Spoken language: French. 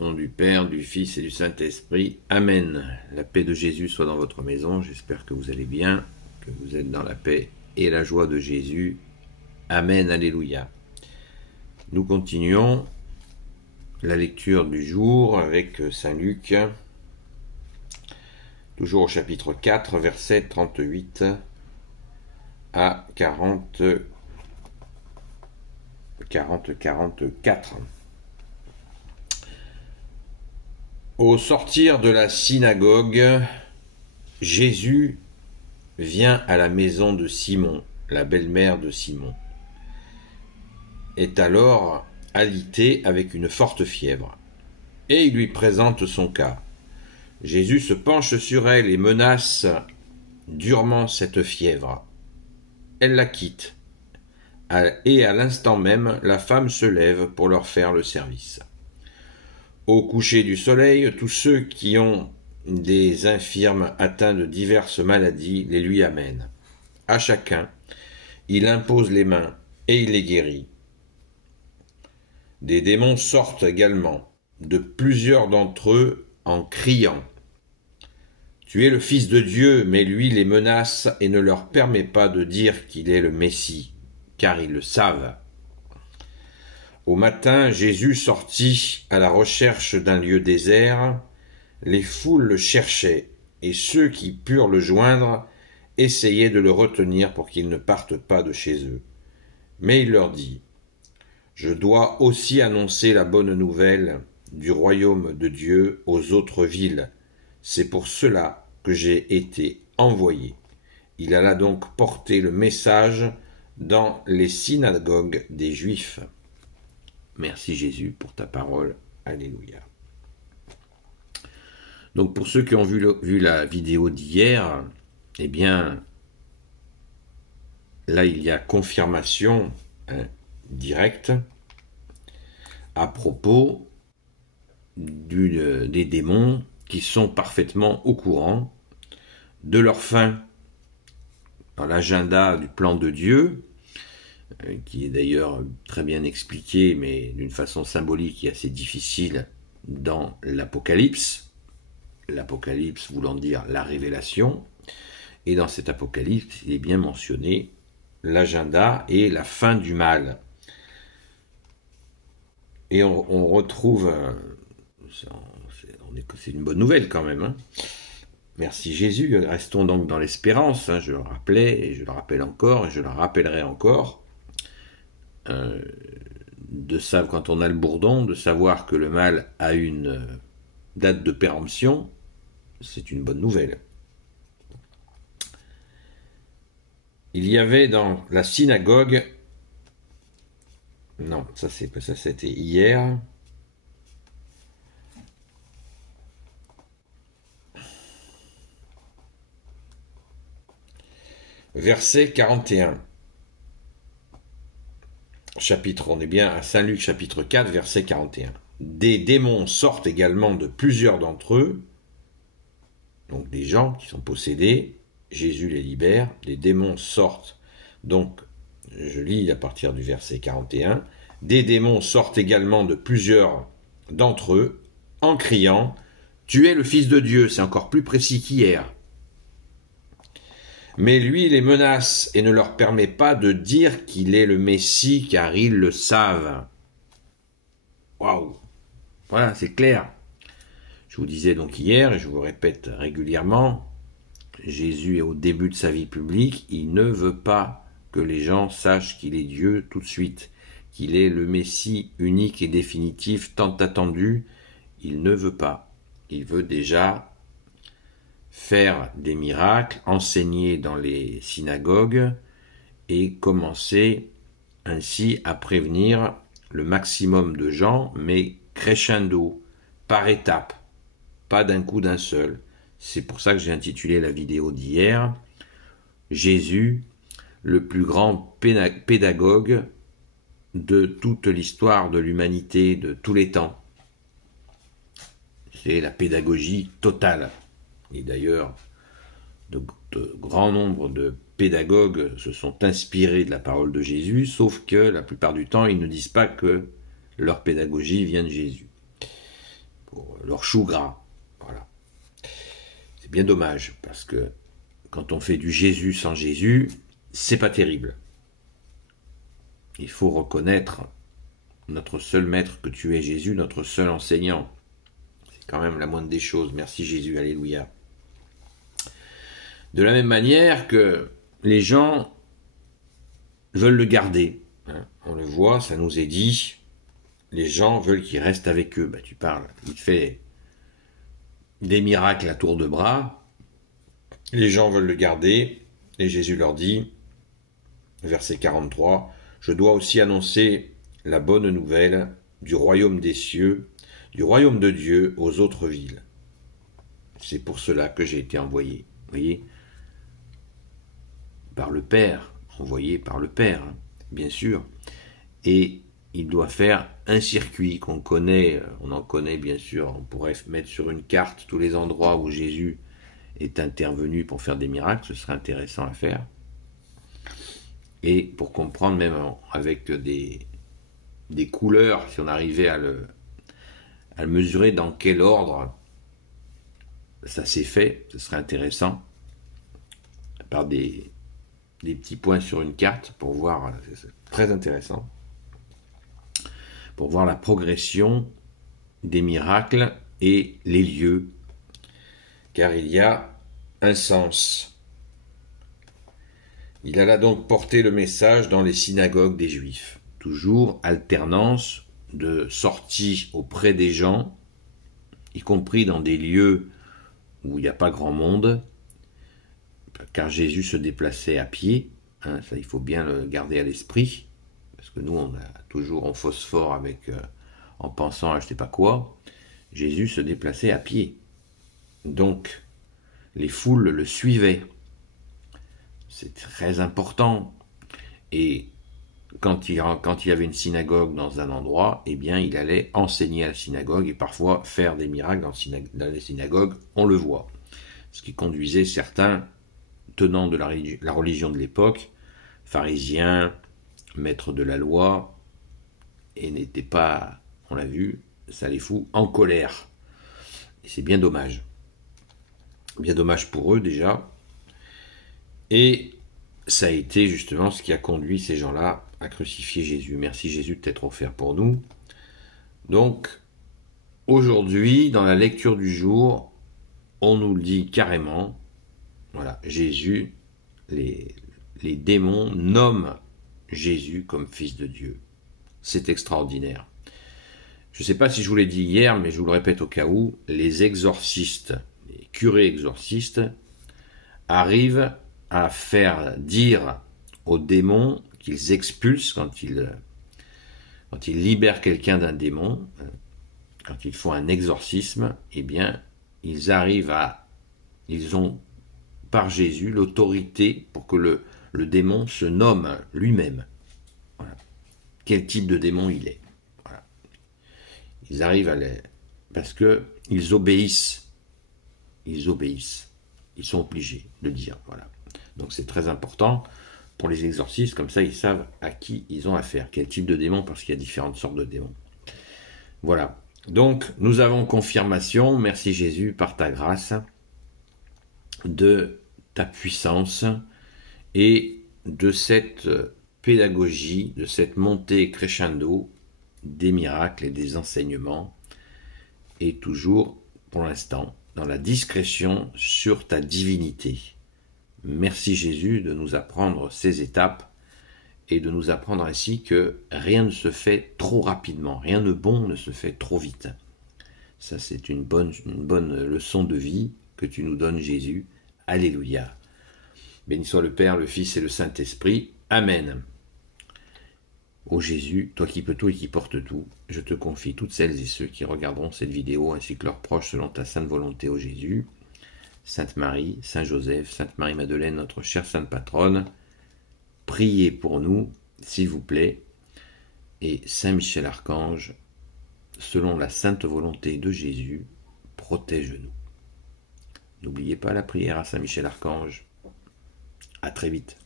Au nom du Père, du Fils et du Saint-Esprit. Amen. La paix de Jésus soit dans votre maison. J'espère que vous allez bien, que vous êtes dans la paix et la joie de Jésus. Amen. Alléluia. Nous continuons la lecture du jour avec Saint Luc, toujours au chapitre 4, versets 38 à 44. Au sortir de la synagogue, Jésus vient à la maison de Simon, la belle-mère de Simon, est alors alité avec une forte fièvre, et il lui présente son cas. Jésus se penche sur elle et menace durement cette fièvre. Elle la quitte, et à l'instant même, la femme se lève pour leur faire le service. Au coucher du soleil, tous ceux qui ont des infirmes atteints de diverses maladies les lui amènent. À chacun, il impose les mains et il les guérit. Des démons sortent également de plusieurs d'entre eux en criant. Tu es le Fils de Dieu, mais lui les menace et ne leur permet pas de dire qu'il est le Messie, car ils le savent. Au matin, Jésus sortit à la recherche d'un lieu désert. Les foules le cherchaient, et ceux qui purent le joindre essayaient de le retenir pour qu'il ne parte pas de chez eux. Mais il leur dit : Je dois aussi annoncer la bonne nouvelle du royaume de Dieu aux autres villes. C'est pour cela que j'ai été envoyé. Il alla donc porter le message dans les synagogues des Juifs. Merci Jésus pour ta parole. Alléluia. Donc pour ceux qui ont vu la vidéo d'hier, eh bien, là il y a confirmation directe à propos des démons qui sont parfaitement au courant de leur fin dans l'agenda du plan de Dieu, qui est d'ailleurs très bien expliqué, mais d'une façon symbolique et assez difficile dans l'Apocalypse. L'Apocalypse voulant dire la révélation. Et dans cet Apocalypse, il est bien mentionné l'agenda et la fin du mal. Et on retrouve... c'est une bonne nouvelle quand même. Hein. Merci Jésus. Restons donc dans l'espérance. Hein, je le rappelais et je le rappelle encore et je le rappellerai encore. Quand on a le bourdon, de savoir que le mal a une date de péremption, c'est une bonne nouvelle. Il y avait dans la synagogue, non, ça c'était hier, verset 41. On est bien à Saint Luc chapitre 4, verset 41. Des démons sortent également de plusieurs d'entre eux, donc des gens qui sont possédés, Jésus les libère, des démons sortent, donc je lis à partir du verset 41, des démons sortent également de plusieurs d'entre eux, en criant, tu es le Fils de Dieu, c'est encore plus précis qu'hier. Mais lui les menace et ne leur permet pas de dire qu'il est le Messie, car ils le savent. Waouh! Voilà, c'est clair. Je vous disais donc hier, et je vous répète régulièrement, Jésus est au début de sa vie publique, il ne veut pas que les gens sachent qu'il est Dieu tout de suite, qu'il est le Messie unique et définitif, tant attendu. Il ne veut pas. Il veut déjà faire des miracles, enseigner dans les synagogues et commencer ainsi à prévenir le maximum de gens, mais crescendo, par étapes, pas d'un coup d'un seul. C'est pour ça que j'ai intitulé la vidéo d'hier « Jésus, le plus grand pédagogue de toute l'histoire de l'humanité, de tous les temps ». C'est la pédagogie totale. Et d'ailleurs, de grand nombre de pédagogues se sont inspirés de la parole de Jésus, sauf que la plupart du temps, ils ne disent pas que leur pédagogie vient de Jésus. leur chou gras. Voilà. C'est bien dommage, parce que quand on fait du Jésus sans Jésus, c'est pas terrible. Il faut reconnaître notre seul maître que tu es, Jésus, notre seul enseignant. C'est quand même la moindre des choses. Merci Jésus, alléluia. De la même manière que les gens veulent le garder. Hein. On le voit, ça nous est dit. Les gens veulent qu'il reste avec eux. Tu parles, il fait des miracles à tour de bras. Les gens veulent le garder. Et Jésus leur dit, verset 43, « Je dois aussi annoncer la bonne nouvelle du royaume des cieux, du royaume de Dieu aux autres villes. C'est pour cela que j'ai été envoyé. » Vous voyez, par le Père, envoyé par le Père, hein, bien sûr. Et il doit faire un circuit qu'on connaît, on en connaît bien sûr, on pourrait mettre sur une carte tous les endroits où Jésus est intervenu pour faire des miracles, ce serait intéressant à faire. Et pour comprendre même avec des couleurs, si on arrivait à le mesurer dans quel ordre ça s'est fait, ce serait intéressant, par des petits points sur une carte pour voir, c'est très intéressant, pour voir la progression des miracles et les lieux, car il y a un sens. Il alla donc porter le message dans les synagogues des Juifs, toujours alternance de sortie auprès des gens, y compris dans des lieux où il n'y a pas grand monde, car Jésus se déplaçait à pied, hein, ça il faut bien le garder à l'esprit, parce que nous on phosphore avec, en pensant à je sais pas quoi. Jésus se déplaçait à pied, donc les foules le suivaient, c'est très important. Et quand il y avait une synagogue dans un endroit, eh bien il allait enseigner à la synagogue et parfois faire des miracles dans les synagogues, on le voit, ce qui conduisait certains tenants de la religion de l'époque, pharisiens, maîtres de la loi, et n'étaient pas, on l'a vu, ça les fout en colère. Et c'est bien dommage. Bien dommage pour eux déjà. Et ça a été justement ce qui a conduit ces gens-là à crucifier Jésus. Merci Jésus de t'être offert pour nous. Donc, aujourd'hui, dans la lecture du jour, on nous le dit carrément, voilà, Jésus, les démons nomment Jésus comme fils de Dieu. C'est extraordinaire. Je ne sais pas si je vous l'ai dit hier, mais je vous le répète au cas où, les exorcistes, les curés exorcistes, arrivent à faire dire aux démons qu'ils expulsent quand ils libèrent quelqu'un d'un démon, quand ils font un exorcisme, eh bien, ils ont par Jésus l'autorité pour que le démon se nomme lui-même. Voilà. Quel type de démon il est. Voilà. Ils arrivent parce qu'ils obéissent. Ils obéissent. Ils sont obligés de dire. Voilà. Donc c'est très important pour les exorcistes, comme ça ils savent à qui ils ont affaire, quel type de démon, parce qu'il y a différentes sortes de démons. Voilà. Donc nous avons confirmation, merci Jésus, par ta grâce, de ta puissance et de cette pédagogie, de cette montée crescendo des miracles et des enseignements, et toujours, pour l'instant, dans la discrétion sur ta divinité. Merci Jésus de nous apprendre ces étapes et de nous apprendre ainsi que rien ne se fait trop rapidement, rien de bon ne se fait trop vite. Ça c'est une bonne leçon de vie que tu nous donnes Jésus. Alléluia. Béni soit le Père, le Fils et le Saint-Esprit. Amen. Ô Jésus, toi qui peux tout et qui portes tout, je te confie toutes celles et ceux qui regarderont cette vidéo ainsi que leurs proches selon ta sainte volonté, ô Jésus. Sainte Marie, Saint Joseph, Sainte Marie-Madeleine, notre chère Sainte Patronne, priez pour nous, s'il vous plaît, et Saint Michel Archange, selon la sainte volonté de Jésus, protège-nous. N'oubliez pas la prière à Saint Michel Archange. À très vite.